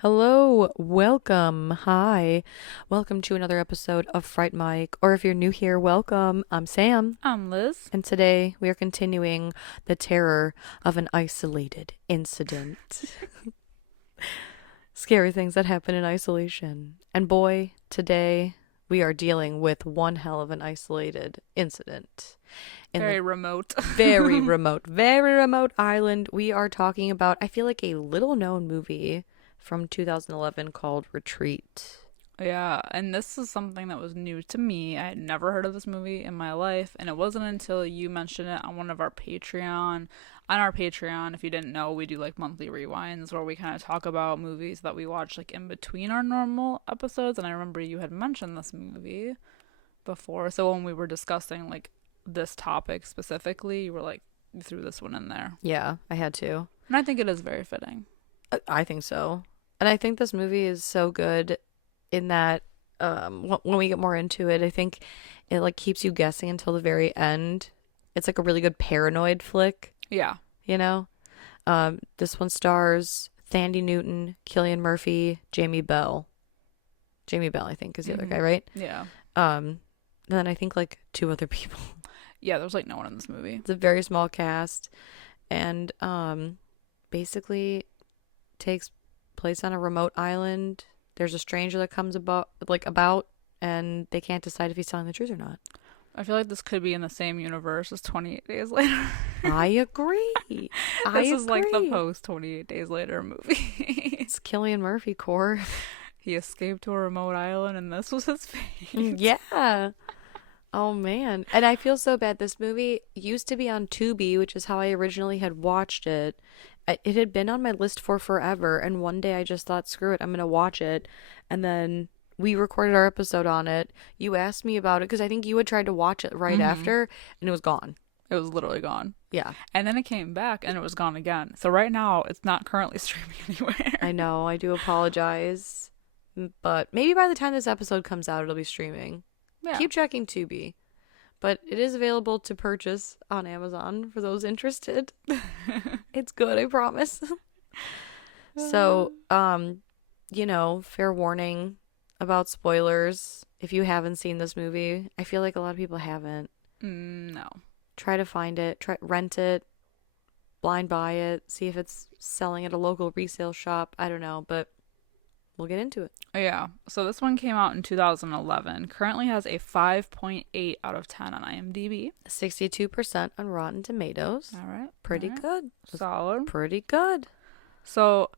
Hello, welcome, hi, welcome to another episode of Fright Mic, or if you're new here, welcome. I'm Sam, I'm Liz. and today we are continuing the terror of an isolated incident. Scary things that happen in isolation. And boy, today we are dealing with one hell of an isolated incident. Very remote. Very remote island. We are talking about, I feel like, a little known movie from 2011 called Retreat. Yeah, and this is something that was new to me. I had never heard of this movie in my life, and it wasn't until you mentioned it on one of our Patreon. On our Patreon, if you didn't know, we do like monthly rewinds where we kind of talk about movies that we watch like in between our normal episodes, and I remember you had mentioned this movie before. So when we were discussing like this topic specifically, you were like, you threw this one in there. Yeah, I had to. And I think it is very fitting. I think so. And I think this movie is so good in that when we get more into it, I think it like keeps you guessing until the very end. It's like a really good paranoid flick. Yeah. You know? This one stars Thandie Newton, Cillian Murphy, Jamie Bell. Jamie Bell, I think, is the other guy, right? Yeah. Then I think like two other people. Yeah, there's like no one in this movie. It's a very small cast. And basically takes place on a remote island. There's a stranger that comes about, and they can't decide if he's telling the truth or not. I feel like this could be in the same universe as 28 Days Later. I agree. This is like the post 28 Days Later movie. It's Cillian Murphy core. He escaped to a remote island, and this was his fate. Yeah. Oh man. And I feel so bad. This movie used to be on Tubi, which is how I originally had watched it. It had been on my list for forever, and one day I just thought, screw it, I'm gonna watch it. And then we recorded our episode on it. You asked me about it because I think you had tried to watch it right after, and it was gone. It was literally gone. Yeah. And then it came back, and it was gone again. So right now, it's not currently streaming anywhere. I know. I do apologize. But maybe by the time this episode comes out, it'll be streaming. Yeah. Keep checking Tubi. But it is available to purchase on Amazon for those interested. It's good, I promise. So, fair warning about spoilers. If you haven't seen this movie, I feel like a lot of people haven't. No. Try to find it, rent it, blind buy it, see if it's selling at a local resale shop. I don't know, but we'll get into it. Yeah. So this one came out in 2011. Currently has a 5.8 out of 10 on IMDb. 62% on Rotten Tomatoes. All right. Pretty good. Solid. Pretty good. So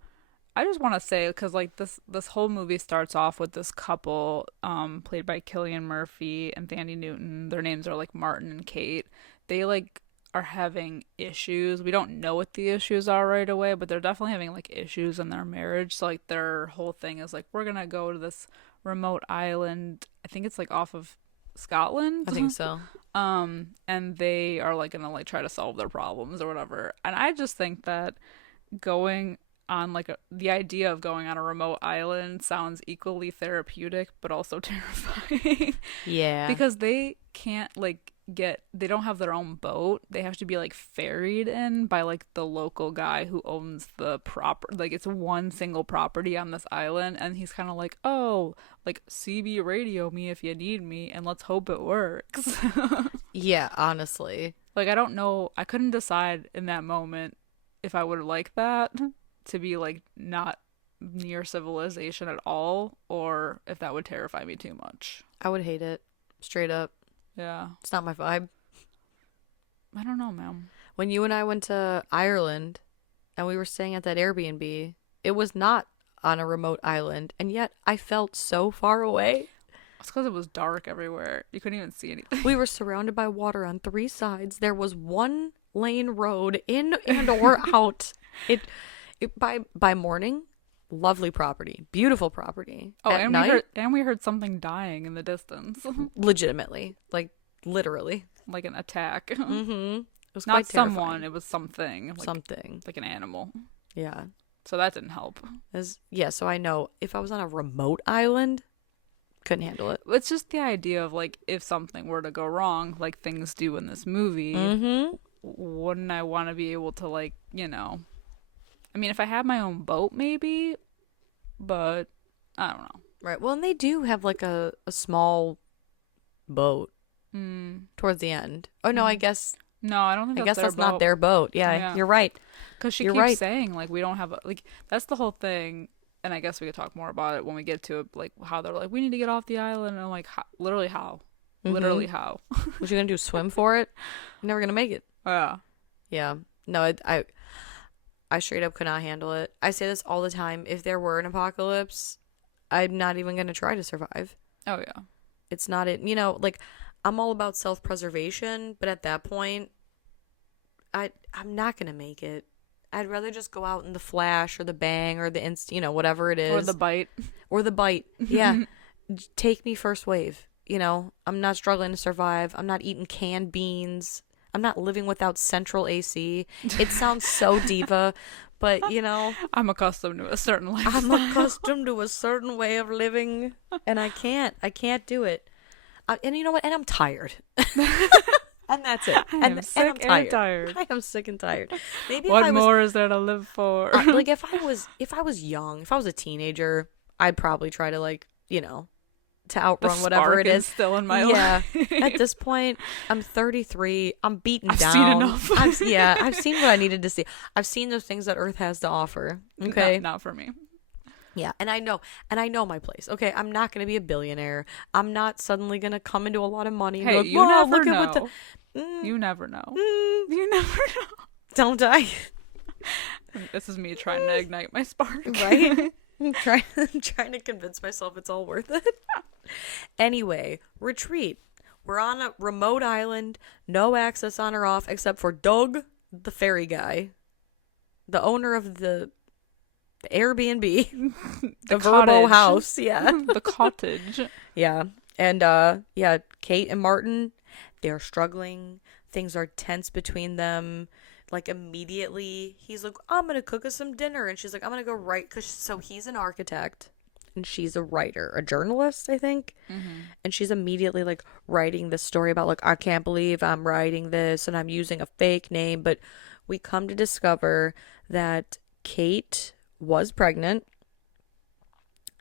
I just want to say, because like this whole movie starts off with this couple played by Cillian Murphy and Thandie Newton. Their names are like Martin and Kate. They like are having issues. We don't know what the issues are right away, but they're definitely having like issues in their marriage. So like their whole thing is like, we're gonna go to this remote island. I think it's like off of Scotland. I think so. And they are like gonna like try to solve their problems or whatever. And I just think that going on like the idea of going on a remote island sounds equally therapeutic but also terrifying. Yeah. Because they can't like they don't have their own boat. They have to be like ferried in by like the local guy who owns the like it's one single property on this island, and he's kind of like, oh, like CB radio me if you need me and let's hope it works. Yeah, honestly. Like I don't know, I couldn't decide in that moment if I would like that to be like not near civilization at all, or if that would terrify me too much. I would hate it. Straight up. Yeah. It's not my vibe. I don't know, ma'am. When you and I went to Ireland and we were staying at that Airbnb, it was not on a remote island, and yet I felt so far away. It's because it was dark everywhere. You couldn't even see anything. We were surrounded by water on three sides. There was one lane road in and or out. It by morning, lovely property, beautiful property. Oh, At and night, we heard something dying in the distance. legitimately, like literally. like an attack. Mm-hmm. It was Not quite someone, terrifying. it was something, Something. like an animal. Yeah. So that didn't help. Yeah, so I know if I was on a remote island, couldn't handle it. It's just the idea of like if something were to go wrong, like things do in this movie, Mm-hmm. wouldn't I want to be able to like, I mean, if I had my own boat maybe, but I don't know. Right. Well, and they do have like a small boat Mm. towards the end. Oh no, Mm. No, I don't think I that's guess their that's not boat. their boat. Yeah, Yeah. you're right. Because she You're keeps right. saying like we don't have like that's the whole thing, and I guess we could talk more about it when we get to it. Like how they're like we need to get off the island, and I'm like literally how, Mm-hmm. literally how. What you gonna do? Swim for it? You're never gonna make it. Yeah. Yeah. No, I straight up could not handle it. I say this all the time. If there were an apocalypse, I'm not even gonna try to survive. Oh yeah. It's not it. Like I'm all about self-preservation, but at that point, I'm not gonna make it. I'd rather just go out in the flash or the bang or the whatever it Or is. the bite. Or the bite. Yeah. Take me first wave. I'm not struggling to survive. I'm not eating canned beans. I'm not living without central AC. It sounds so diva, but I'm accustomed to a certain I'm lifestyle. accustomed to a certain way of living and I can't do it. And you know what? And I'm tired. And that's it. I And am sick I'm tired. and tired. I am sick and tired. Maybe if What I was more is there to live for? like if I was young, if I was a teenager, I'd probably try to to The outrun whatever spark it is is. still in my Yeah. life. At this point, I'm 33. I'm beaten I've down. seen enough. I've seen what I needed to see. I've seen those things that Earth has to offer. Okay. Not for me. Yeah, and I know my place. Okay, I'm not gonna be a billionaire. I'm not suddenly gonna come into a lot of money and Hey, go, you "Whoa, never look at know. what the You never know. mm, You never know. don't I?" This is me trying to ignite my spark. Right? I'm trying to convince myself it's all worth it. Anyway, retreat. We're on a remote island, no access on or off except for Doug, the ferry guy, the owner of the Airbnb, the Verbo cottage. house. Yeah. The cottage. Yeah. And yeah, Kate and Martin, they're struggling. Things are tense between them. Like immediately, he's like, "I'm gonna cook us some dinner," and she's like, "I'm gonna go write." So he's an architect, and she's a writer, a journalist, I think. And she's immediately like writing this story about like, "I can't believe I'm writing this, and I'm using a fake name." But we come to discover that Kate was pregnant,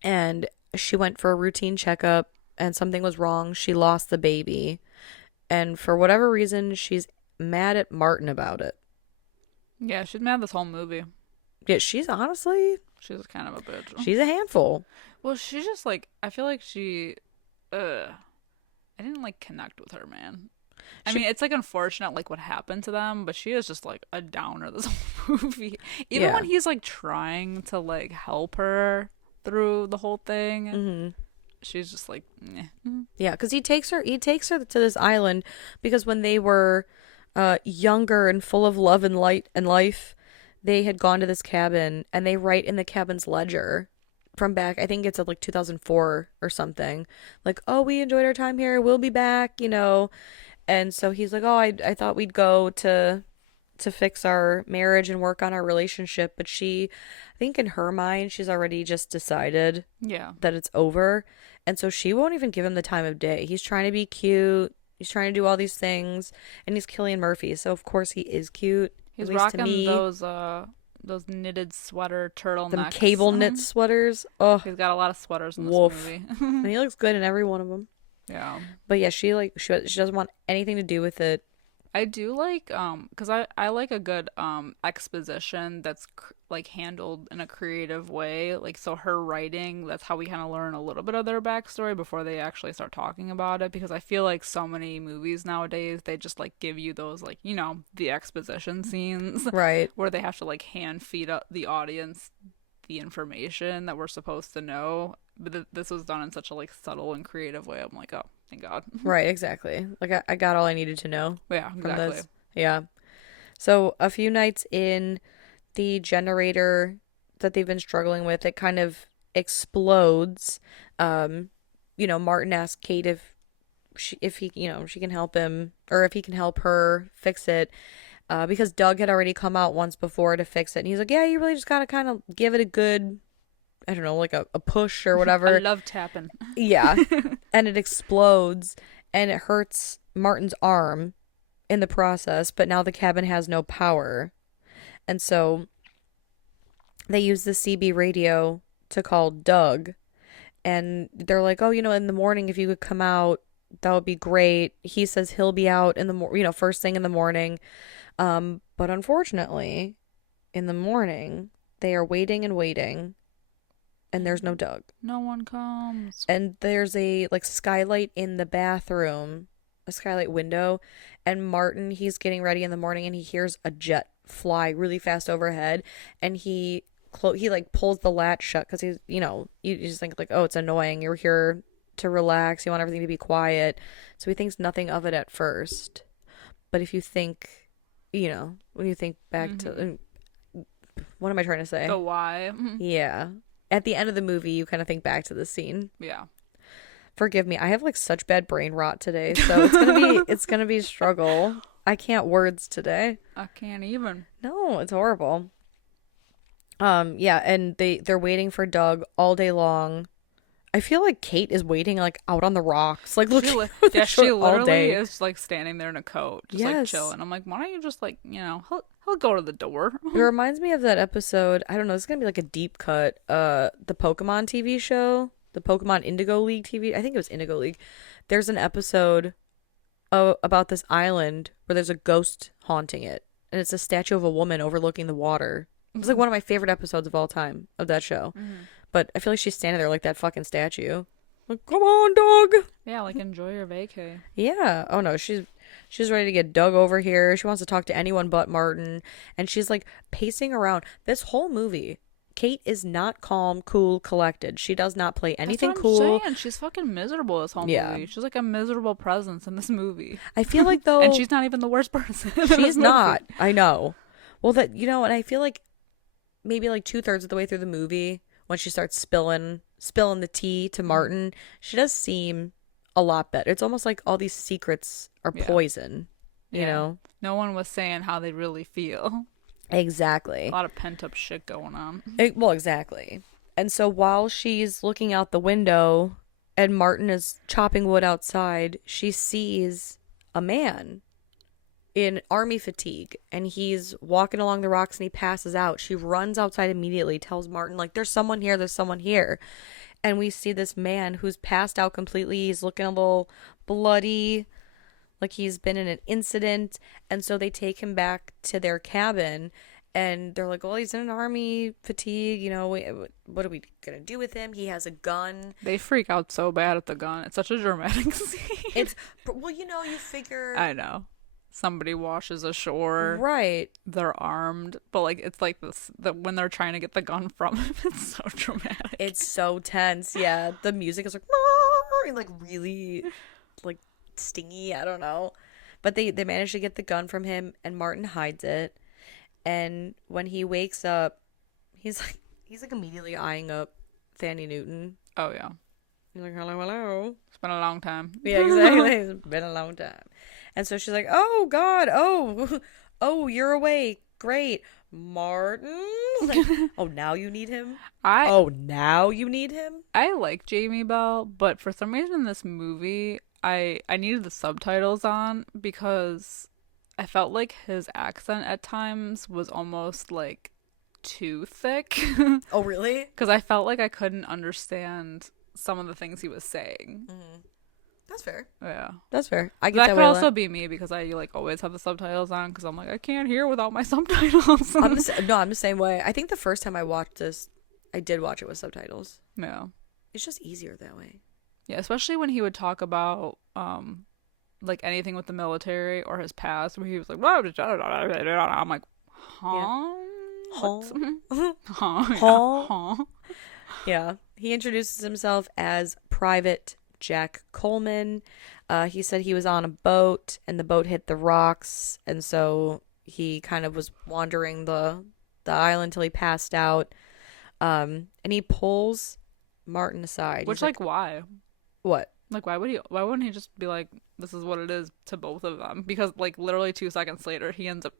and she went for a routine checkup, and something was wrong. She lost the baby, and for whatever reason, she's mad at Martin about it. Yeah, she's mad this whole movie. Yeah, she's honestly, She's kind of a bitch. she's a handful. Well, she's just like, I feel like I didn't like connect with her, man. I mean, it's like unfortunate like what happened to them, but she is just like a downer this whole movie. Even Yeah. when he's like trying to like help her through the whole thing, Mm-hmm. she's just like, meh. Yeah, because he takes her to this island because when they were younger and full of love and light and life, they had gone to this cabin and they write in the cabin's ledger from back, I think it's like 2004 or something, like, "Oh, we enjoyed our time here. We'll be back. And so he's like, "Oh, I thought we'd go to fix our marriage and work on our relationship," but I think in her mind, she's already just decided Yeah. that it's over. And so she won't even give him the time of day. He's trying to be cute. He's trying to do all these things. And he's Cillian Murphy. So of course he is cute. He's at least to rocking me. those knitted sweater turtlenecks. Them cable knit sweaters. Oh, He's got a lot of sweaters in this woof. movie. And he looks good in every one of them. Yeah. But yeah, she doesn't want anything to do with it. I do like because I like a good exposition that's like handled in a creative way. Like so her writing, that's how we kind of learn a little bit of their backstory before they actually start talking about it, because I feel like so many movies nowadays they just like give you those like, the exposition scenes Right. where they have to like hand feed up the audience the information that we're supposed to know. But this was done in such a like subtle and creative way. I'm like, oh, thank God. Right, exactly. Like I got all I needed to know Yeah, from exactly. this. Yeah. So a few nights in, the generator that they've been struggling with, it kind of explodes. Martin asks Kate if if he, she can help him, or if he can help her fix it. Because Doug had already come out once before to fix it. And he's like, yeah, you really just gotta kind of give it a good, I don't know, like a push or I whatever. love tapping. Yeah. And it explodes and it hurts Martin's arm in the process, but now the cabin has no power. And so they use the CB radio to call Doug. And they're like, oh, in the morning, if you could come out, that would be great. He says he'll be out in the first thing in the morning. But unfortunately, in the morning, they are waiting and waiting, and there's no Doug. No one comes. And there's a like skylight in the bathroom, a skylight window, and Martin, he's getting ready in the morning, and he hears a jet fly really fast overhead, and he like pulls the latch shut because he's, you just think like, oh, it's annoying. You're here to relax. You want everything to be quiet. So he thinks nothing of it at first. But if you think, when you think back to, what am I trying to say? The why. Yeah. At the end of the movie, you kind of think back to the scene. Yeah. Forgive me. I have like such bad brain rot today. So it's going to be a struggle. I can't words today. I can't even. No, it's horrible. Yeah, and they're waiting for Doug all day long. I feel like Kate is waiting like out on the rocks, like looking at the she shore all literally day. is like standing there in a coat, just like Yes. chilling. I'm like, why don't you just like, he'll go to the door. It reminds me of that episode. I don't know. It's gonna be like a deep cut. The Pokemon TV show, the Pokemon Indigo League TV. I think it was Indigo League. There's an episode about this island where there's a ghost haunting it, and it's a statue of a woman overlooking the water. It's like one of my favorite episodes of all time of that show. But I feel like she's standing there like that fucking statue. Like, come on, Doug. Yeah, like enjoy your vacay. Yeah. Oh no, she's ready to get Doug over here. She wants to talk to anyone but Martin. And she's like pacing around. This whole movie, Kate is not calm, cool, collected. She does not play anything That's what cool. I'm saying. She's fucking miserable this whole movie. She's like a miserable presence in this movie. I feel like though And she's not even the worst person. She's not. I know. Well, and I feel like maybe like 2/3 of the way through the movie, when she starts spilling the tea to Martin, she does seem a lot better. It's almost like all these secrets are poison, you know? No one was saying how they really feel. Exactly. A lot of pent up shit going on. Well, exactly. And so while she's looking out the window and Martin is chopping wood outside, she sees a man in army fatigue, and he's walking along the rocks and he passes out. She runs outside immediately, tells Martin like, there's someone here. And we see this man who's passed out completely. He's looking a little bloody, like he's been in an incident. And so they take him back to their cabin, and they're like, well, he's in an army fatigue, what are we gonna do with him? He has a gun. They freak out so bad at the gun. It's such a dramatic scene. Well, you figure, I know. Somebody washes ashore. Right. They're armed. But like it's like this when they're trying to get the gun from him, it's so dramatic. It's so tense. Yeah. The music is like really like stingy. I don't know. But they manage to get the gun from him, and Martin hides it. And when he wakes up, he's like immediately eyeing up Thandie Newton. Oh yeah. He's like, hello. It's been a long time. Yeah, exactly. It's been a long time. And so she's like, oh, God. Oh, you're awake. Great. Martin? Like, oh, now you need him? Now you need him? I like Jamie Bell, but for some reason in this movie, I needed the subtitles on because I felt like his accent at times was almost like too thick. Oh, really? Because I felt like I couldn't understand some of the things he was saying. Mm-hmm. That's fair. Yeah. That's fair. I get that that could way also be me because I like always have the subtitles on because I'm like, I can't hear without my subtitles. I'm the same way. I think the first time I watched this, I did watch it with subtitles. Yeah. It's just easier that way. Yeah, especially when he would talk about like anything with the military or his past, where he was like, I'm like, huh? Huh? Yeah. He introduces himself as Private Jack Coleman. He said he was on a boat and the boat hit the rocks, and so he kind of was wandering the island till he passed out. And he pulls Martin aside. Which, like, why? What? Like, why wouldn't he just be like, this is what it is to both of them? Because, like, literally 2 seconds later,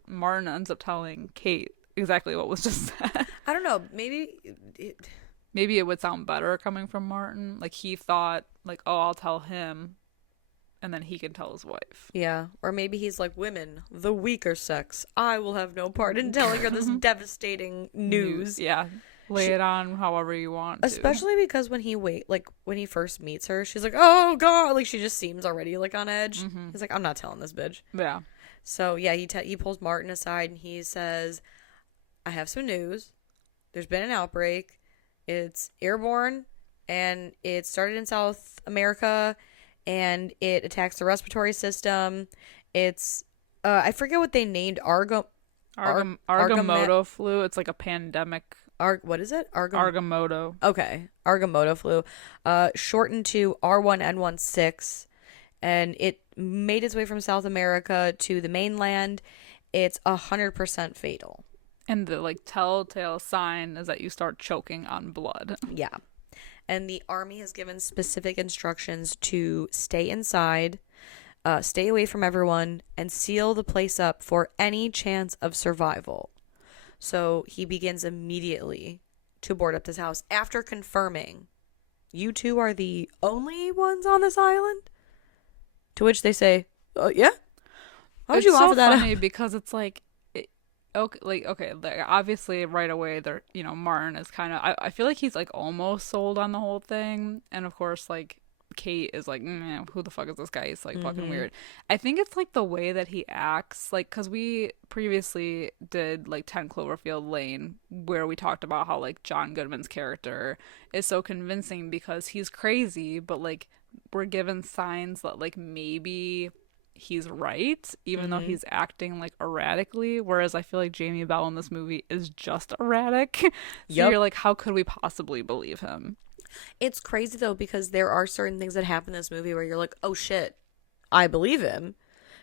Martin ends up telling Kate exactly what was just said. I don't know. Maybe it, Maybe it would sound better coming from Martin. Like, he thought, like, oh, I'll tell him, and then he can tell his wife. yeah, or maybe he's like, women, the weaker sex. I will have no part in telling her this devastating news. Yeah. Lay She, it on however you want to. especially because when he first meets her, she's like, "Oh God!" Like she just seems already like on edge. He's like, "I'm not telling this bitch." Yeah. So yeah, he pulls Martin aside and he says, "I have some news. There's been an outbreak. It's airborne, and it started in South America, and it attacks the respiratory system. It's I forget what they named Argamoto flu. It's like a pandemic. What is it? Argamoto. Okay, Argamoto flu, shortened to R1N16, and it made its way from South America to the mainland. It's 100% fatal. And the like telltale sign is that you start choking on blood. Yeah, and the army has given specific instructions to stay inside, stay away from everyone, and seal the place up for any chance of survival. So he begins immediately to board up this house after confirming, "You two are the only ones on this island?" To which they say, "Oh, yeah? Why would It's you so offer that funny up?" because it's like, okay, like, obviously right away they're, Martin is kind of, I feel like he's like almost sold on the whole thing, and of course like Kate is like, who the fuck is this guy? He's like fucking weird. I think it's like the way that he acts, like, because we previously did like 10 Cloverfield Lane, where we talked about how like John Goodman's character is so convincing because he's crazy, but like we're given signs that like maybe he's right, even though he's acting like erratically. Whereas I feel like Jamie Bell in this movie is just erratic. So Yep. you're like, how could we possibly believe him? It's crazy though because there are certain things that happen in this movie where you're like, "Oh shit, I believe him."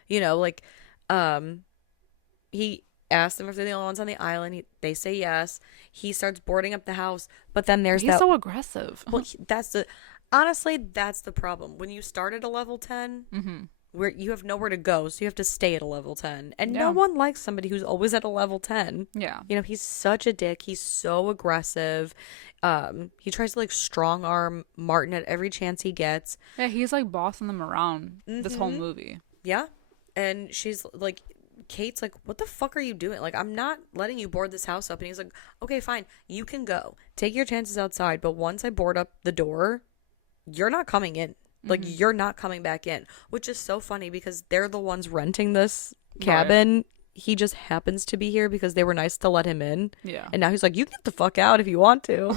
Like um he asked them if they're the only ones on the island. They say yes. He starts boarding up the house, but then there's He's that so aggressive. well, honestly, that's the problem. When you start at a level 10, where you have nowhere to go, so you have to stay at a level 10. And no Yeah. one likes somebody who's always at a level 10. Yeah. He's such a dick. He's so aggressive. He tries to like strong arm Martin at every chance he gets. Yeah, he's like bossing them around this whole movie. Yeah. And she's like, Kate's like, "What the fuck are you doing? Like, I'm not letting you board this house up." And he's like, "Okay, fine. You can go. Take your chances outside. But once I board up the door, you're not coming in. Like, you're not coming back in." Which is so funny because they're the ones renting this cabin. Right. He just happens to be here because they were nice to let him in. Yeah. And now he's like, "You can get the fuck out if you want to."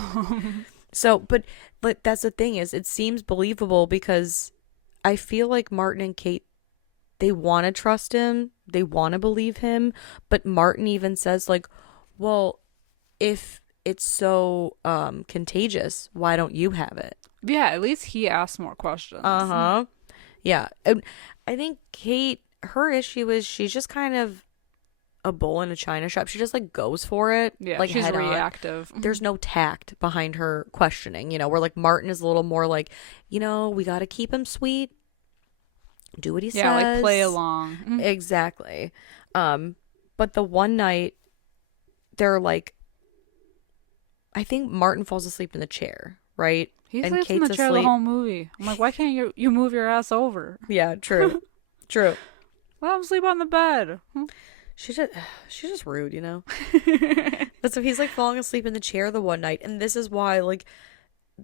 So, but that's the thing is, it seems believable because I feel like Martin and Kate, they want to trust him. They want to believe him. But Martin even says like, "Well, if it's so contagious, why don't you have it?" Yeah, at least he asks more questions. Uh-huh. Yeah. And I think Kate, her issue is she's just kind of a bull in a china shop. She just like goes for it. Yeah, like she's head on. reactive. There's no tact behind her questioning, where like Martin is a little more like, we got to keep him sweet. Do what he says. Yeah, like play along. Exactly. But the one night they're like, I think Martin falls asleep in the chair, right? He and sleeps Kate's in the chair asleep. the whole movie. I'm like, why can't you move your ass over? Yeah, true. True. Let him sleep on the bed. She's just rude, But so he's like falling asleep in the chair the one night, and this is why like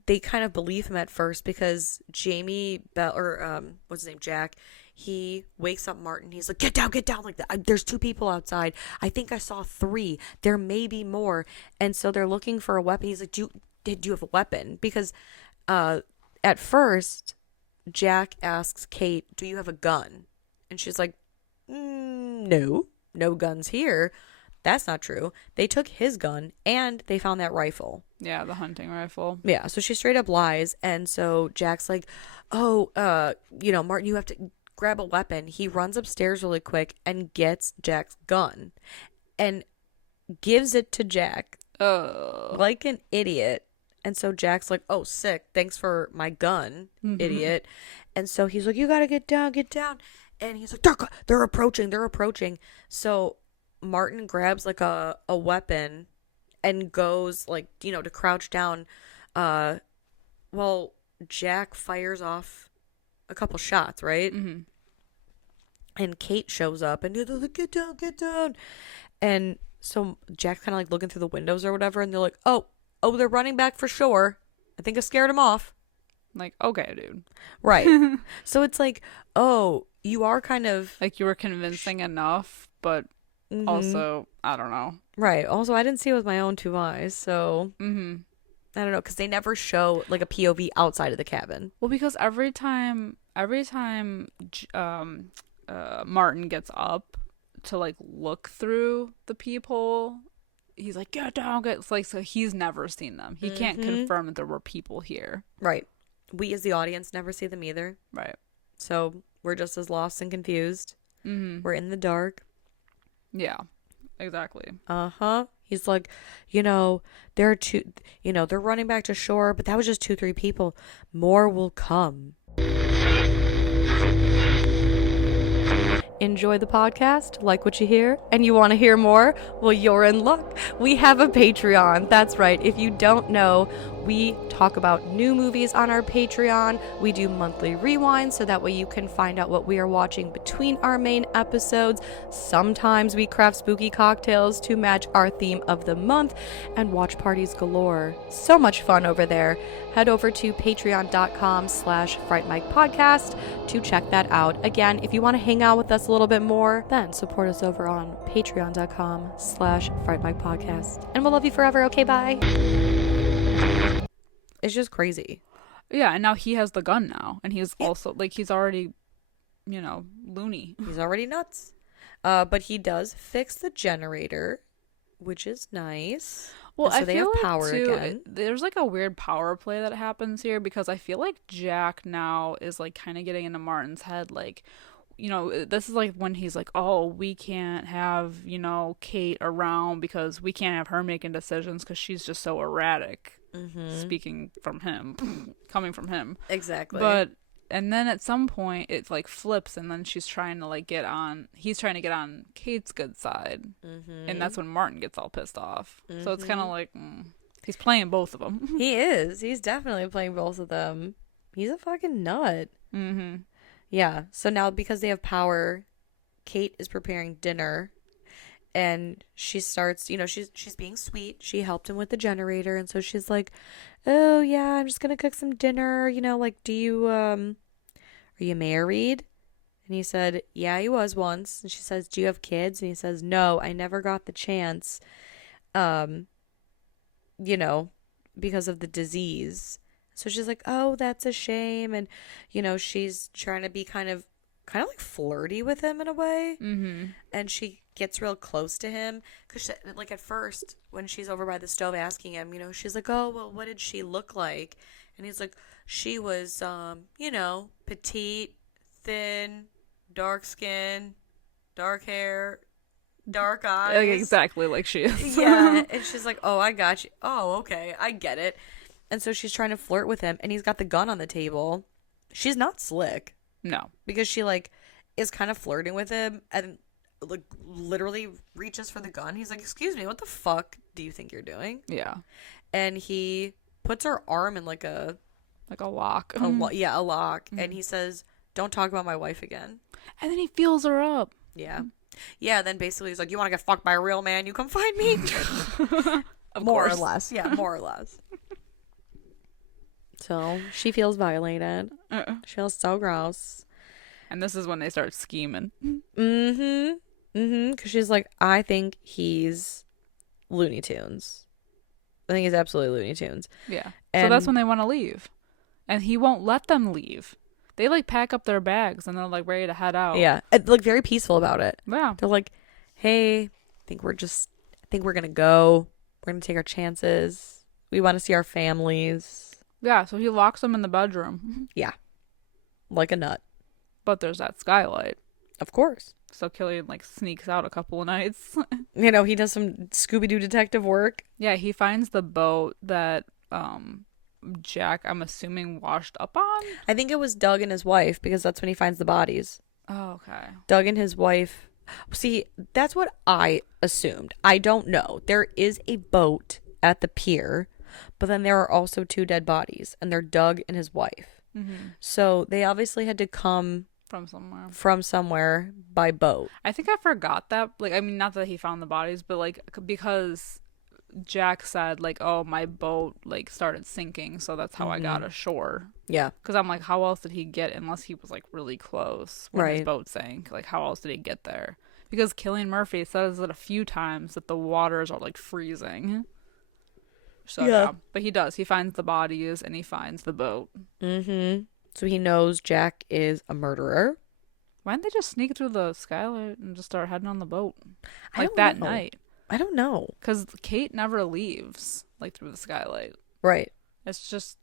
they kind of believe him at first because Jamie Bell or what's his name, Jack, he wakes up Martin. He's like, get down, like that. There's 2 people outside. I think I saw 3. There may be more, and so they're looking for a weapon. He's like, do you have a weapon? Because at first Jack asks Kate, "Do you have a gun?" And she's like, no guns here. That's not true. They took his gun and they found that rifle. Yeah, the hunting rifle. Yeah, so she straight up lies. And so Jack's like, "Oh, Martin, you have to grab a weapon." He runs upstairs really quick and gets Jack's gun and gives it to Jack Oh. like an idiot. And so Jack's like, oh, sick. Thanks for my gun, Mm-hmm. idiot. And so he's like, you got to get down, get down. And he's like, they're approaching, they're approaching. So Martin grabs like a weapon and goes like, to crouch down. Uh, well, Jack fires off a couple shots, right? Mm-hmm. And Kate shows up and they're like, get down, get down. And so Jack's kind of like looking through the windows or whatever. And they're like, oh, they're running back for shore. I think I scared them off. Like, okay, dude. Right. So it's like, oh, you are kind of Like, you were convincing enough, but also, I don't know. right. Also, I didn't see it with my own two eyes. So Mm-hmm. I don't know. Because they never show like a POV outside of the cabin. Well, because Martin gets up to like look through the peephole, he's like, get down, get. It's like, so he's never seen them. He can't confirm that there were people here. Right. We as the audience never see them either. Right. So we're just as lost and confused. Mm-hmm. We're in the dark. Yeah. Exactly. Uh-huh. He's like, there are two, they're running back to shore, but that was just 2-3 people. More will come. Enjoy the podcast, like what you hear, and you want to hear more? Well, you're in luck. We have a Patreon. That's right. If you don't know, we talk about new movies on our Patreon. We do monthly rewinds so that way you can find out what we are watching between our main episodes. Sometimes we craft spooky cocktails to match our theme of the month and watch parties galore. So much fun over there. Head over to patreon.com/Fright Mic podcast to check that out. Again, if you want to hang out with us a little bit more, then support us over on patreon.com/Fright Mic podcast. And we'll love you forever. Okay, bye. It's just crazy. Yeah, and now he has the gun now, and he's also like, he's already, loony. He's already nuts. But he does fix the generator, which is nice. Well, and so I they feel have like power too, again. there's like a weird power play that happens here, because I feel like Jack now is like kind of getting into Martin's head, like, this is like when he's like, oh, we can't have, Kate around because we can't have her making decisions because she's just so erratic. Speaking from him, coming from him. Exactly. And then at some point it like flips, and then he's trying to get on Kate's good side. And that's when Martin gets all pissed off. So it's kind of like, he's playing both of them. He is. He's definitely playing both of them. He's a fucking nut. Yeah. So now because they have power, Kate is preparing dinner. And she starts, she's being sweet. She helped him with the generator. And so she's like, oh, yeah, I'm just going to cook some dinner. Like, are you married? And he said, yeah, he was once. And she says, do you have kids? And he says, no, I never got the chance, because of the disease. So she's like, oh, that's a shame. And, she's trying to be kind of like flirty with him in a way. And she gets real close to him because like at first when she's over by the stove asking him, she's like, oh, well, what did she look like? And he's like, she was petite, thin, dark skin, dark hair, dark eyes. Like, exactly like she is. Yeah. And she's like, oh, I got you. Oh, okay, I get it. And so she's trying to flirt with him, and he's got the gun on the table. She's not slick. No. Because she is kind of flirting with him and literally reaches for the gun. He's like, excuse me, what the fuck do you think you're doing? Yeah. And he puts her arm in like a lock. A lock. And he says, don't talk about my wife again. And then he feels her up. Yeah. Yeah, then basically he's like, you want to get fucked by a real man? You come find me. More or less. Yeah, more or less. So she feels violated. She feels so gross. And this is when they start scheming. Because she's like, I think he's Looney Tunes. I think he's absolutely Looney Tunes. Yeah. So that's when they want to leave. And he won't let them leave. They pack up their bags and they're ready to head out. Yeah. Very peaceful about it. Yeah. They're like, hey, I think we're going to go. We're going to take our chances. We want to see our families. Yeah, so he locks them in the bedroom. Yeah. Like a nut. But there's that skylight. Of course. So Killian sneaks out a couple of nights. He does some Scooby-Doo detective work. Yeah, he finds the boat that Jack, I'm assuming, washed up on? I think it was Doug and his wife because that's when he finds the bodies. Oh, okay. Doug and his wife. See, that's what I assumed. I don't know. There is a boat at the pier, but then there are also two dead bodies, and they're Doug and his wife. Mm-hmm. So they obviously had to come From somewhere by boat. I think I forgot that. Like, I mean, not that he found the bodies, but like because Jack said like, "Oh, my boat like started sinking, so that's how I got ashore." Yeah. Because I'm like, how else did he get unless he was like really close when his Right. boat sank? Like, how else did he get there? Because Killian Murphy says it a few times that the waters are like freezing. So yeah, but he does. He finds the bodies and he finds the boat. Mm-hmm. So he knows Jack is a murderer. Why didn't they just sneak through the skylight and just start heading on the boat I like don't that know. night? I don't know. Because Kate never leaves like through the skylight. Right. It's just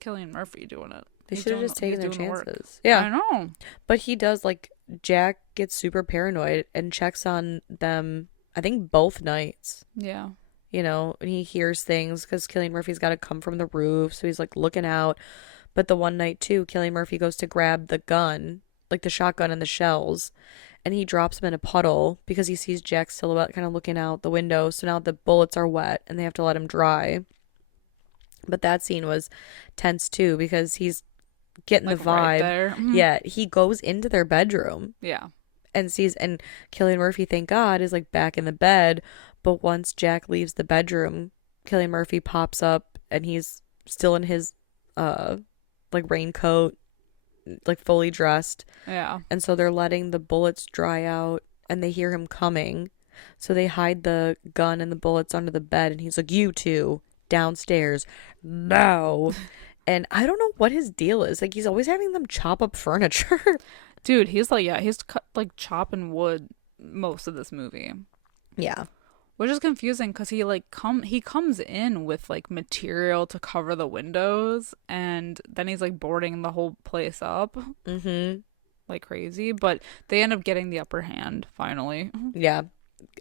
Killian Murphy doing it. They He's should have doing just the- he's taken their doing the work. chances. I Yeah. know. But he does, like, Jack gets super paranoid and checks on them, I think, both nights. Yeah. You know, and he hears things because Killian Murphy's got to come from the roof. So he's, like, looking out. But the one night, too, Killian Murphy goes to grab the gun, like the shotgun and the shells, and he drops them in a puddle because he sees Jack's silhouette kind of looking out the window. So now the bullets are wet and they have to let him dry. But that scene was tense, too, because he's getting Like the right vibe. there. Mhm. Yeah, he goes into their bedroom Yeah. and sees, and Killian Murphy, thank God, is like back in the bed. But once Jack leaves the bedroom, Killian Murphy pops up and he's still in his like raincoat, like fully dressed. Yeah. And so they're letting the bullets dry out and they hear him coming. So they hide the gun and the bullets under the bed and he's like, "You two downstairs now." And I don't know what his deal is. Like, he's always having them chop up furniture. Dude, he's like, yeah, he's like chopping wood most of this movie. Yeah. Which is confusing because he comes in with like material to cover the windows and then he's like boarding the whole place up Mm-hmm. like crazy, but they end up getting the upper hand finally. Yeah.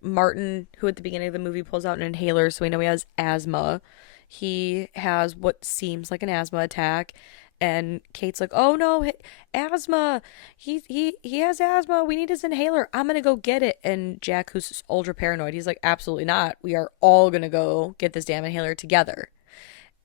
Martin, who at the beginning of the movie pulls out an inhaler, so we know he has asthma. He has what seems like an asthma attack. And Kate's like, "Oh no, asthma. He has asthma. We need his inhaler. I'm gonna go get it." And Jack, who's ultra paranoid, he's like, "Absolutely not. We are all gonna go get this damn inhaler together."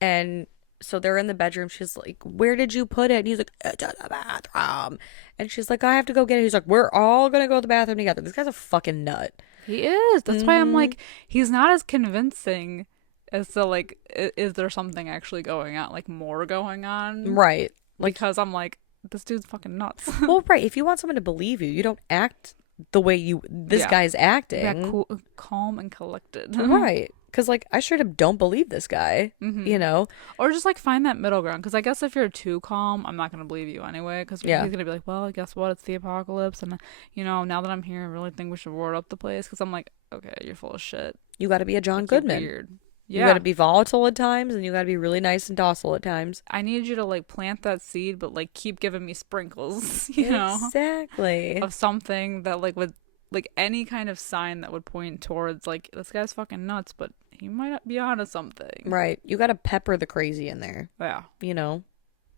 And so they're in the bedroom. She's like, "Where did you put it?" And he's like, "It's in the bathroom." And she's like, "I have to go get it." He's like, "We're all gonna go to the bathroom together." This guy's a fucking nut. He is. That's why I'm Mhm. like, he's not as convincing as to like, is there something actually going on, like more going on? Right. Like, Because I'm like, this dude's fucking nuts. well, right. If you want someone to believe you, you don't act the way this Yeah. guy's acting. Yeah, cool, calm and collected. Right. Because, like, I straight up don't believe this guy, you know? Or just like find that middle ground. Because I guess if you're too calm, I'm not going to believe you anyway. Because Yeah. he's going to be like, well, guess what? It's the apocalypse. And, now that I'm here, I really think we should ward up the place. Because I'm like, okay, you're full of shit. You got to be a John Like, you're Goodman. weird. You Yeah. got to be volatile at times, and you got to be really nice and docile at times. I need you to like plant that seed, but like keep giving me sprinkles, you know, Exactly. of something that like would like any kind of sign that would point towards like this guy's fucking nuts, but he might not be onto something. Right. You got to pepper the crazy in there, Yeah. you know?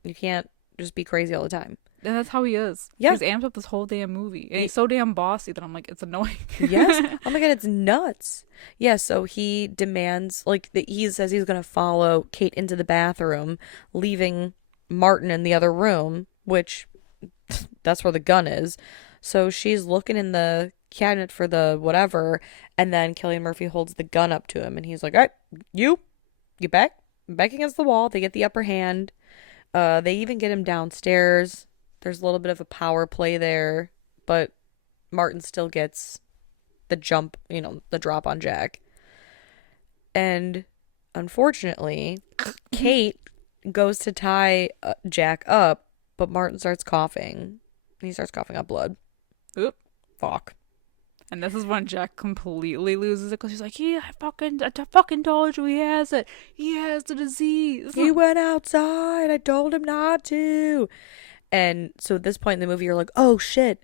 You can't just be crazy all the time. And that's how he is. Yeah. He's amped up this whole damn movie. And he's so damn bossy that I'm like, it's annoying. Yes. Oh my God, it's nuts. Yeah, so he demands, like, he says he's going to follow Kate into the bathroom, leaving Martin in the other room, which that's where the gun is. So she's looking in the cabinet for the whatever, and then Cillian Murphy holds the gun up to him, and he's like, "All right, you get back against the wall." They get the upper hand. They even get him downstairs. There's a little bit of a power play there, but Martin still gets the jump, the drop on Jack. And unfortunately, Kate goes to tie Jack up, but Martin starts coughing. And he starts coughing up blood. Oop. Fuck. And this is when Jack completely loses it because he's like, I fucking told you he has it. He has the disease. He went outside. I told him not to. And so at this point in the movie, you're like, oh shit,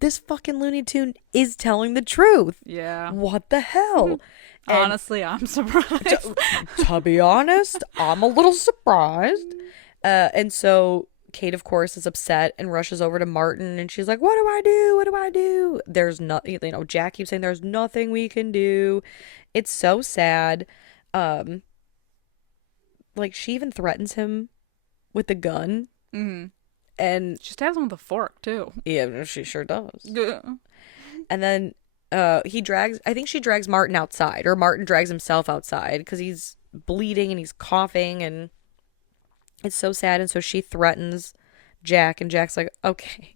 this fucking Looney Tune is telling the truth. Yeah. What the hell? And Honestly, I'm surprised. to be honest, I'm a little surprised. And so Kate, of course, is upset and rushes over to Martin, and she's like, "What do I do? What do I do?" There's nothing, Jack keeps saying there's nothing we can do. It's so sad. Um, like she even threatens him with the gun, Mm-hmm. and She stabs him with a fork too. yeah, she sure does. Yeah. And then I think she drags Martin outside, or Martin drags himself outside because he's bleeding and he's coughing, and it's so sad. And so she threatens Jack, and Jack's like, "Okay,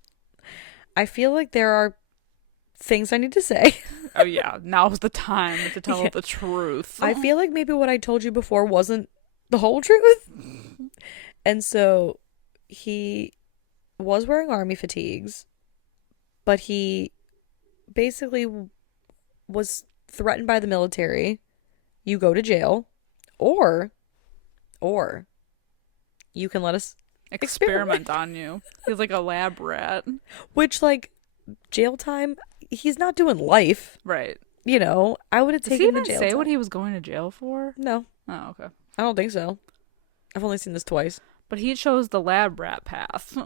I feel like there are things I need to say." Oh yeah, now's the time to tell Yeah. the truth. I feel like maybe what I told you before wasn't the whole truth. And so he was wearing army fatigues, but he basically was threatened by the military. You go to jail, or or you can let us Experiment on you. He's like a lab rat. Which, like, jail time, he's not doing life. Right. I would have Does he taken the even jail say time. what he was going to jail for? No, Oh, okay. I don't think so. I've only seen this twice. But he chose the lab rat path.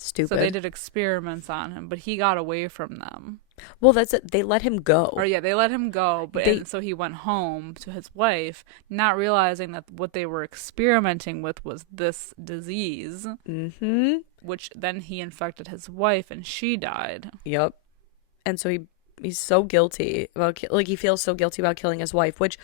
Stupid. So they did experiments on him, but he got away from them. Well, that's it. They let him go. Or yeah, they let him go, but They- and so he went home to his wife, not realizing that what they were experimenting with was this disease, Mm-hmm. which then he infected his wife and she died. Yep. And so he's so guilty about he feels so guilty about killing his wife, which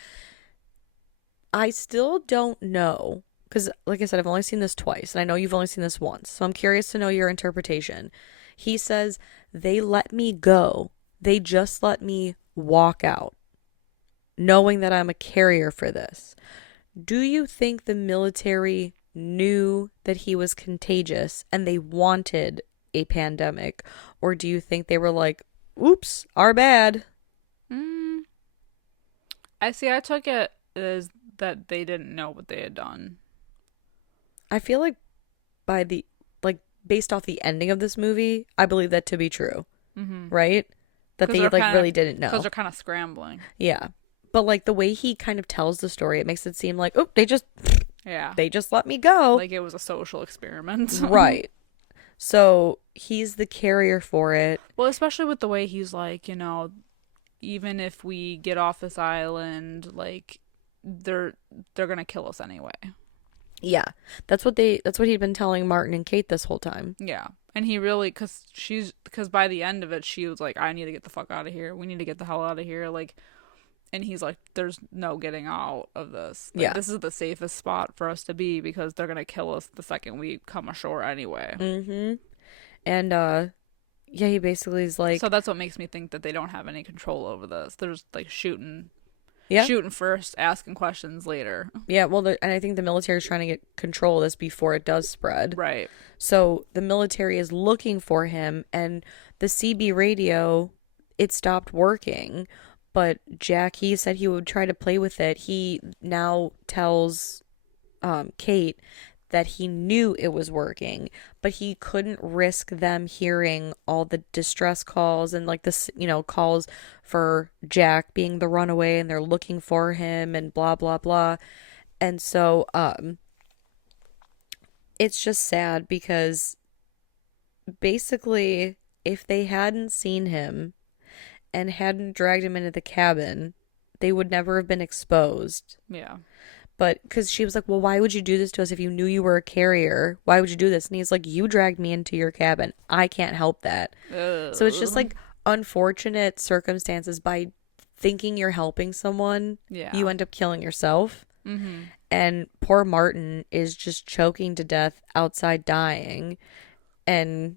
I still don't know because, like I said, I've only seen this twice, and I know you've only seen this once. So I'm curious to know your interpretation. He says they let me go. They just let me walk out, knowing that I'm a carrier for this. Do you think the military knew that he was contagious and they wanted a pandemic, or do you think they were like, "Oops, our bad"? Mm. I took it as that they didn't know what they had done. I feel like based off the ending of this movie, I believe that to be true, Mm-hmm. right? That 'Cause they they're kinda- really didn't know. Because they're kind of scrambling. Yeah. But like the way he kind of tells the story, it makes it seem like, "Oh, they just Yeah. let me go." Like it was a social experiment. Right. So, he's the carrier for it. Well, especially with the way he's like, even if we get off this island, like they're gonna kill us anyway. Yeah. That's what he'd been telling Martin and Kate this whole time. Yeah. And he really, because by the end of it, she was like, I need to get the fuck out of here. We need to get the hell out of here. Like, and he's like, there's no getting out of this. Like, Yeah. This is the safest spot for us to be because they're going to kill us the second we come ashore anyway. Mm-hmm. And, yeah, he basically is like, So that's what makes me think that they don't have any control over this. They're just like shooting yeah. first, asking questions later. Yeah, well, and I think the military is trying to get control of this before it does spread. Right. So the military is looking for him, and the CB radio, it stopped working. But Jack, he said he would try to play with it. He now tells Kate that he knew it was working, but he couldn't risk them hearing all the distress calls and like this, calls for Jack being the runaway and they're looking for him and blah, blah, blah. And so, it's just sad because basically if they hadn't seen him and hadn't dragged him into the cabin, they would never have been exposed. Yeah. But because she was like, well, why would you do this to us if you knew you were a carrier? Why would you do this? And he's like, you dragged me into your cabin. I can't help that. Ugh. So it's just like unfortunate circumstances. By thinking you're helping someone, Yeah. you end up killing yourself. Mm-hmm. And poor Martin is just choking to death outside dying. And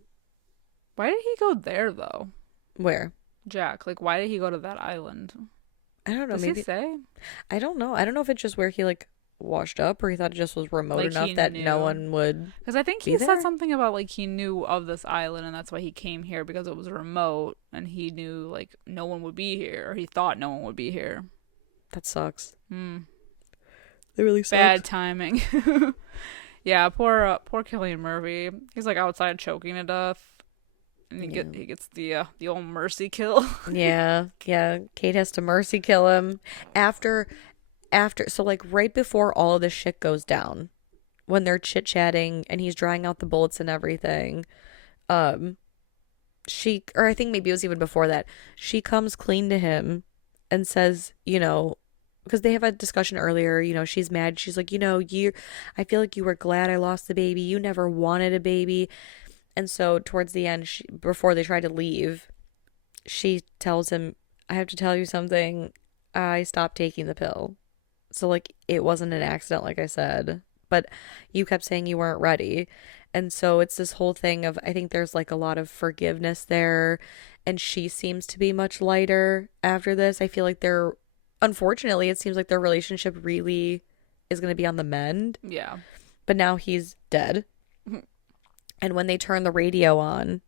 Why did he go there though? where? Jack, like why did he go to that island? I don't know. Does Maybe he say? I don't know. I don't know if it's just where he like washed up or he thought it just was remote Like, enough he that knew. no one would. Because I think Be he there? said something about like he knew of this island and that's why he came here because it was remote and he knew like no one would be here or he thought no one would be here. That sucks. Hmm. It really sucks. Bad timing. Yeah, poor Cillian Murphy. He's like outside choking to death. And Yeah. he gets the old mercy kill. Yeah, yeah. Kate has to mercy kill him after so like right before all of this shit goes down, when they're chit-chatting and he's drying out the bullets and everything. Um she, or I think maybe it was even before that, she comes clean to him and says, because they have a discussion earlier, she's mad. She's like, I feel like you were glad I lost the baby. You never wanted a baby. And so towards the end, before they try to leave, she tells him, I have to tell you something. I stopped taking the pill. So, like, it wasn't an accident, like I said, but you kept saying you weren't ready. And so it's this whole thing of, I think there's like a lot of forgiveness there. And she seems to be much lighter after this. I feel like unfortunately, it seems like their relationship really is going to be on the mend. Yeah. But now he's dead. And when they turn the radio on,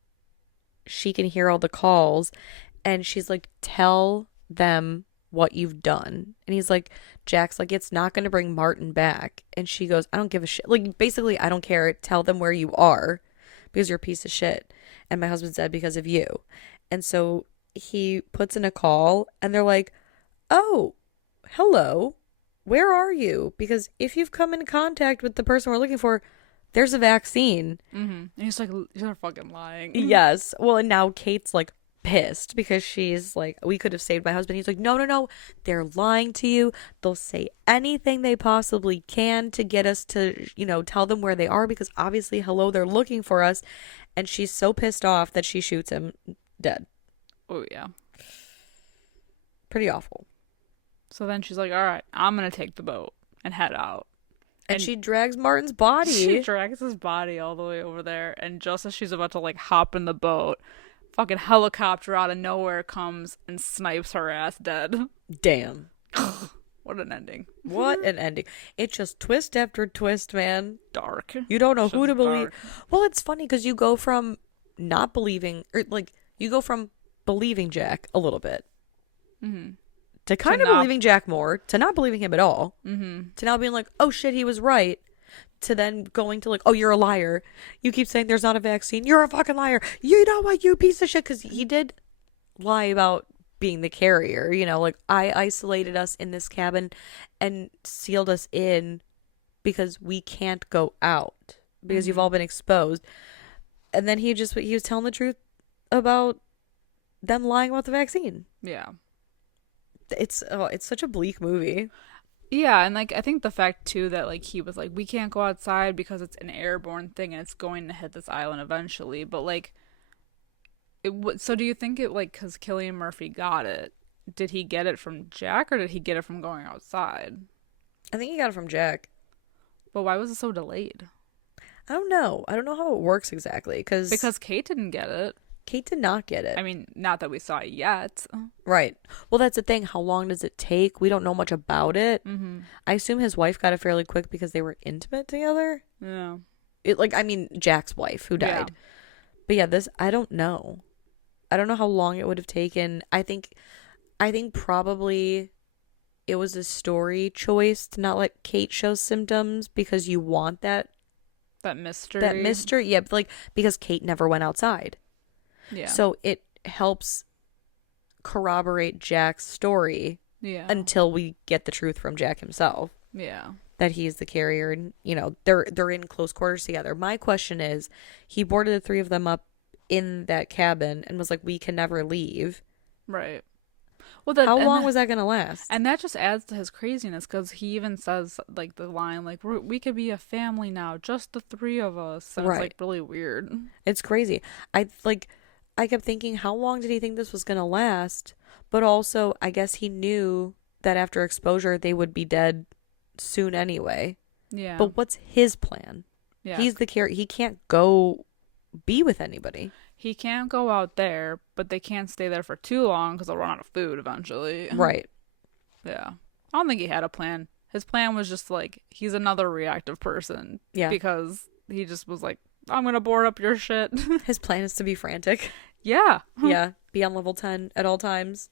she can hear all the calls. And she's like, tell them what you've done. And he's like, Jack's like, it's not going to bring Martin back. And she goes, I don't give a shit. Like, basically, I don't care. Tell them where you are because you're a piece of shit. And my husband said, because of you. And so he puts in a call and they're like, oh, hello. Where are you? Because if you've come in contact with the person we're looking for, there's a vaccine. And he's like, you're fucking lying. Yes. Well, and now Kate's like pissed because she's like, we could have saved my husband. He's like, no, no, no. They're lying to you. They'll say anything they possibly can to get us to, tell them where they are because obviously, hello, they're looking for us. And she's so pissed off that she shoots him dead. Oh, yeah. Pretty awful. So then she's like, all right, I'm going to take the boat and head out. And she drags Martin's body. She drags his body all the way over there. And just as she's about to like hop in the boat, fucking helicopter out of nowhere comes and snipes her ass dead. Damn. What an ending. What an ending. It's just twist after twist, man. Dark. You don't know It's who just to believe. dark. Well, it's funny because you go from not believing, or like, you go from believing Jack a little bit to kind of believing Jack more, to not believing him at all, to now being like, oh shit, he was right, to then going to like, oh, you're a liar. You keep saying there's not a vaccine. You're a fucking liar. You know what, you piece of shit. Because he did lie about being the carrier. Like, I isolated us in this cabin and sealed us in because we can't go out because you've all been exposed. And then he was telling the truth about them lying about the vaccine. Yeah. It's such a bleak movie. Yeah, and like I think the fact too that like he was like, we can't go outside because it's an airborne thing and it's going to hit this island eventually. But like, so do you think it like because Cillian Murphy got it? Did he get it from Jack or did he get it from going outside? I think he got it from Jack. But why was it so delayed? I don't know. I don't know how it works exactly because Kate didn't get it. Kate did not get it. I mean, not that we saw it yet. Right. Well, that's the thing. How long does it take? We don't know much about it. I assume his wife got it fairly quick because they were intimate together. Yeah. Jack's wife who died. Yeah. But yeah, I don't know. I don't know how long it would have taken. I think probably it was a story choice to not let Kate show symptoms because you want that mystery. That mystery. Yeah, because Kate never went outside. Yeah. So it helps corroborate Jack's story until we get the truth from Jack himself. Yeah. That he's the carrier and, they're in close quarters together. My question is, he boarded the three of them up in that cabin and was like, we can never leave. Right. Well, how long was that going to last? And that just adds to his craziness because he even says, like, the line, like, we could be a family now, just the three of us. And it's, like, really weird. It's crazy. I kept thinking, how long did he think this was going to last? But also, I guess he knew that after exposure, they would be dead soon anyway. Yeah. But what's his plan? Yeah. He's the carrier. He can't go be with anybody. He can't go out there, but they can't stay there for too long because they'll run out of food eventually. Right. Yeah. I don't think he had a plan. His plan was just like, he's another reactive person. Yeah. Because he just was like, I'm going to board up your shit. His plan is to be frantic. Yeah. Yeah. Be on level 10 at all times.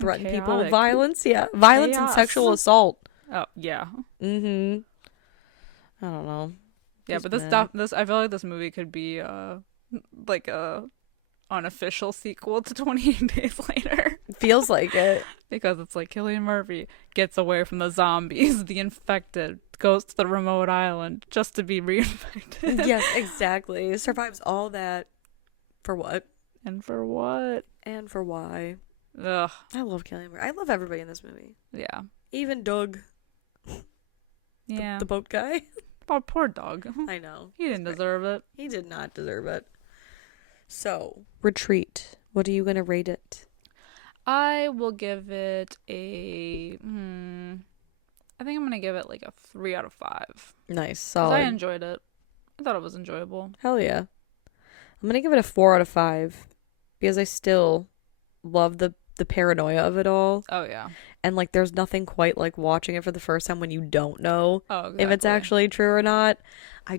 Threaten people with violence. Yeah. Violence and sexual assault. Oh, yeah. I don't know. Yeah, but this I feel like this movie could be like a unofficial sequel to 28 Days Later. Feels like it. Because it's like Cillian Murphy gets away from the zombies, the infected, goes to the remote island just to be reinfected. Yes, exactly. Survives all that. For what? And for what? And for why? Ugh. I love Killian Murphy. I love everybody in this movie. Yeah. Even Doug. Yeah. The boat guy. Oh, poor dog. I know. He didn't deserve it. He did not deserve it. So, Retreat. What are you going to rate it? I will give it I think I'm going to give it like a 3 out of 5. Nice. 'Cause Solid. I enjoyed it. I thought it was enjoyable. Hell yeah. I'm going to give it a 4 out of 5. Because I still love the paranoia of it all. Oh, yeah. And, like, there's nothing quite like watching it for the first time when you don't know if it's exactly. actually true or not. I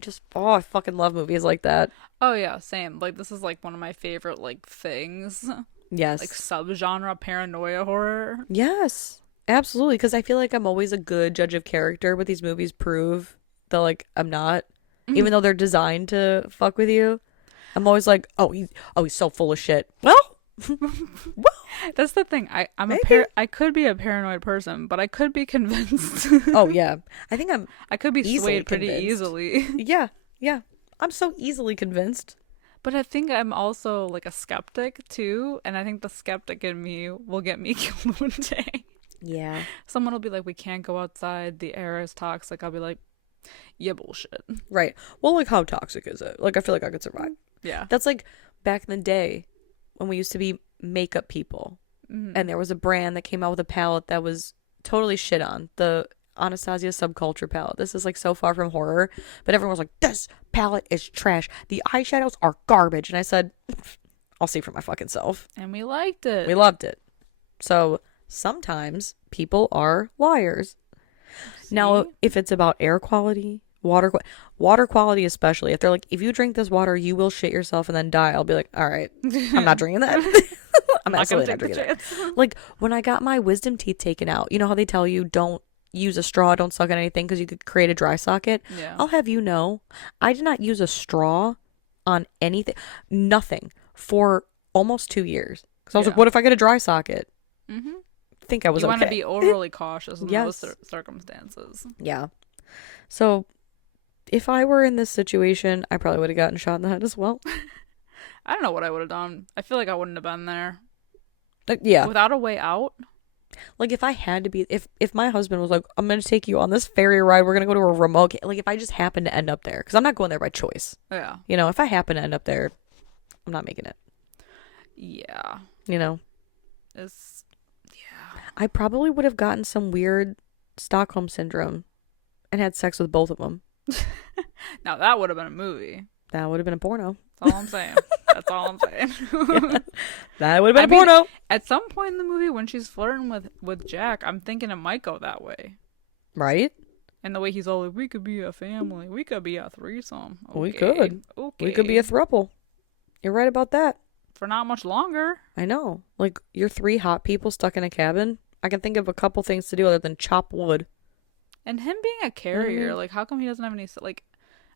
fucking love movies like that. Oh, yeah, same. Like, this is, like, one of my favorite, like, things. Yes. Like, subgenre paranoia horror. Yes. Absolutely. Because I feel like I'm always a good judge of character, but these movies prove that, like, I'm not. Mm-hmm. Even though they're designed to fuck with you. I'm always like, he's so full of shit. Well, That's the thing. I could be a paranoid person, but I could be convinced. oh yeah. I could be easily swayed pretty convinced. easily. Yeah. I'm so easily convinced. But I think I'm also like a skeptic too, and I think the skeptic in me will get me killed one day. Yeah. Someone will be like, "We can't go outside. The air is toxic." I'll be like, "Yeah, bullshit." Right. Well, like, how toxic is it? Like, I feel like I could survive. Yeah. That's like back in the day when we used to be makeup people. Mm-hmm. And there was a brand that came out with a palette that was totally shit on. The Anastasia Subculture palette. This is like so far from horror. But everyone was like, this palette is trash. The eyeshadows are garbage. And I said, I'll see for my fucking self. And we liked it. We loved it. So sometimes people are liars. See? Now, if it's about air quality, water quality especially, if they're like, if you drink this water, you will shit yourself and then die, I'll be like, all right, I'm not drinking that. I'm absolutely not drinking that. Like, when I got my wisdom teeth taken out, you know how they tell you don't use a straw, don't suck on anything because you could create a dry socket? Yeah. I'll have you know, I did not use a straw on anything, nothing, for almost 2 years. Because I was like, what if I get a dry socket? Mm-hmm. I think I was You okay. want to be overly cautious in Yes. those circumstances. Yeah. So, if I were in this situation, I probably would have gotten shot in the head as well. I don't know what I would have done. I feel like I wouldn't have been there. Yeah. Without a way out? Like, if I had to be, if my husband was like, I'm going to take you on this ferry ride, we're going to go to a remote, like, if I just happen to end up there, because I'm not going there by choice. Yeah. You know, if I happen to end up there, I'm not making it. Yeah. You know? Yeah. I probably would have gotten some weird Stockholm syndrome and had sex with both of them. Now that would have been a movie. That would have been a porno. That's all I'm saying. That's all I'm saying. Yeah. That would have been a porno. At some point in the movie when she's flirting with Jack, I'm thinking it might go that way. Right? And the way he's all like, we could be a family. We could be a threesome. Okay. We could. Okay. We could be a throuple. You're right about that. For not much longer. I know. Like, you're 3 hot people stuck in a cabin. I can think of a couple things to do other than chop wood. And him being a carrier, Mm-hmm. like, how come he doesn't have any, like,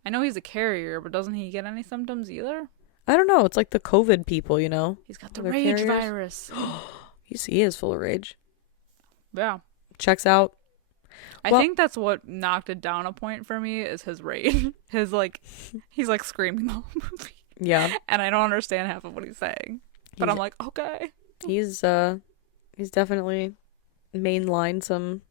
I know he's a carrier, but doesn't he get any symptoms either? I don't know. It's like the COVID people, you know? He's got the They're rage carriers. virus. He is full of rage. Yeah. Checks out. I Well- think that's what knocked it down a point for me is his rage. His, like, he's, like, screaming the whole movie. Yeah. And I don't understand half of what he's saying. But I'm like, okay. He's definitely mainlined some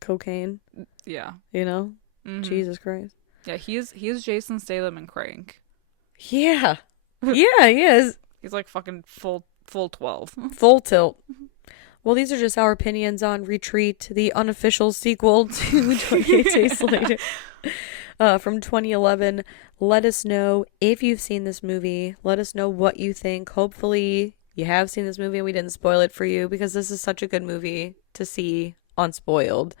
cocaine, Yeah. you know? Mhm. Jesus Christ. Yeah, he is Jason Statham in Crank. Yeah. Yeah, he is. He's like fucking full 12. Full tilt. Well, these are just our opinions on Retreat, the unofficial sequel to 28 Days Later from 2011. Let us know if you've seen this movie. Let us know what you think. Hopefully you have seen this movie and we didn't spoil it for you because this is such a good movie to see unspoiled.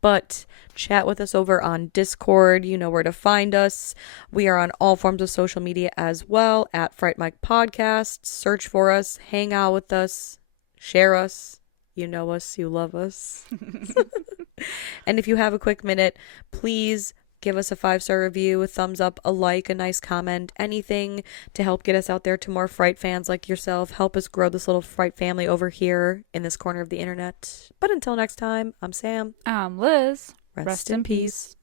But chat with us over on Discord. You know where to find us. We are on all forms of social media as well at Fright Mic Podcast. Search for us. Hang out with us. Share us. You know us. You love us. And if you have a quick minute, please Give us a 5-star review, a thumbs up, a like, a nice comment, anything to help get us out there to more Fright fans like yourself. Help us grow this little Fright family over here in this corner of the internet. But until next time, I'm Sam. I'm Liz. Rest in peace.